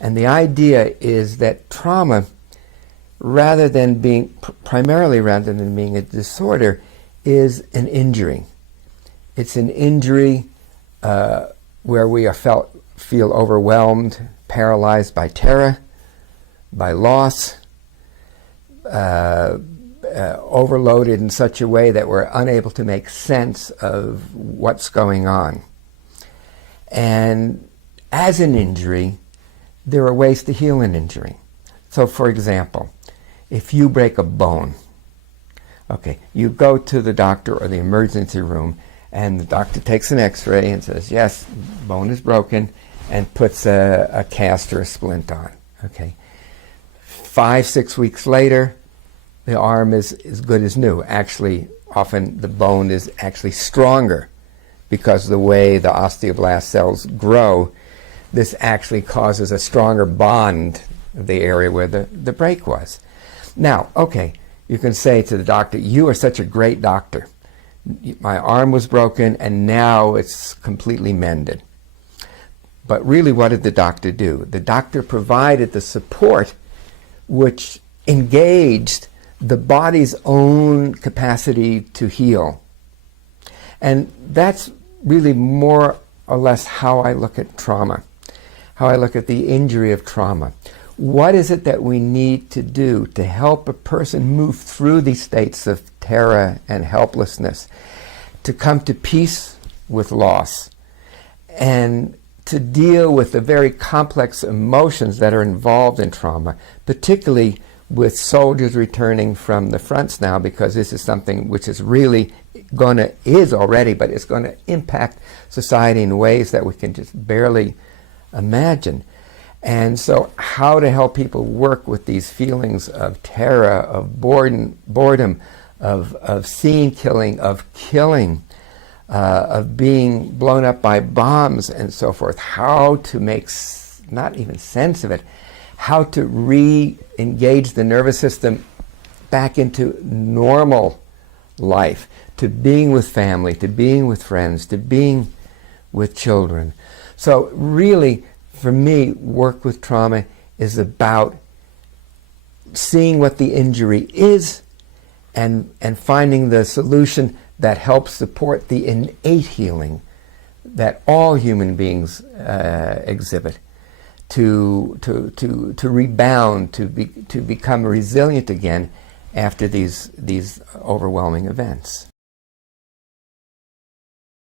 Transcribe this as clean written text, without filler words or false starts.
And the idea is that trauma, rather than being, primarily rather than being a disorder, is an injury. It's an injury where we feel overwhelmed, paralyzed by terror, by loss, overloaded in such a way that we're unable to make sense of what's going on. And as an injury, there are ways to heal an injury. So for example, if you break a bone, okay, you go to the doctor or the emergency room, and the doctor takes an x-ray and says, yes, bone is broken, and puts a cast or a splint on. Okay. 5-6 weeks later, the arm is as good as new. Actually, often the bone is actually stronger because of the way the osteoblast cells grow. This actually causes a stronger bond of the area where the break was. Now, okay, you can say to the doctor, you are such a great doctor. My arm was broken and now it's completely mended. But really, what did the doctor do? The doctor provided the support which engaged the body's own capacity to heal. And that's really more or less how I look at trauma, how I look at the injury of trauma. What is it that we need to do to help a person move through these states of terror and helplessness, to come to peace with loss, and to deal with the very complex emotions that are involved in trauma, particularly with soldiers returning from the fronts now, because this is something which is really is already, but it's going to impact society in ways that we can just barely imagine. And so how to help people work with these feelings of terror, of boredom, of seeing killing, of killing, of being blown up by bombs and so forth, how to make not even sense of it, how to re-engage the nervous system back into normal life, to being with family, to being with friends, to being with children. So really, for me, work with trauma is about seeing what the injury is and finding the solution that helps support the innate healing that all human beings exhibit, to rebound, to become resilient again after these overwhelming events.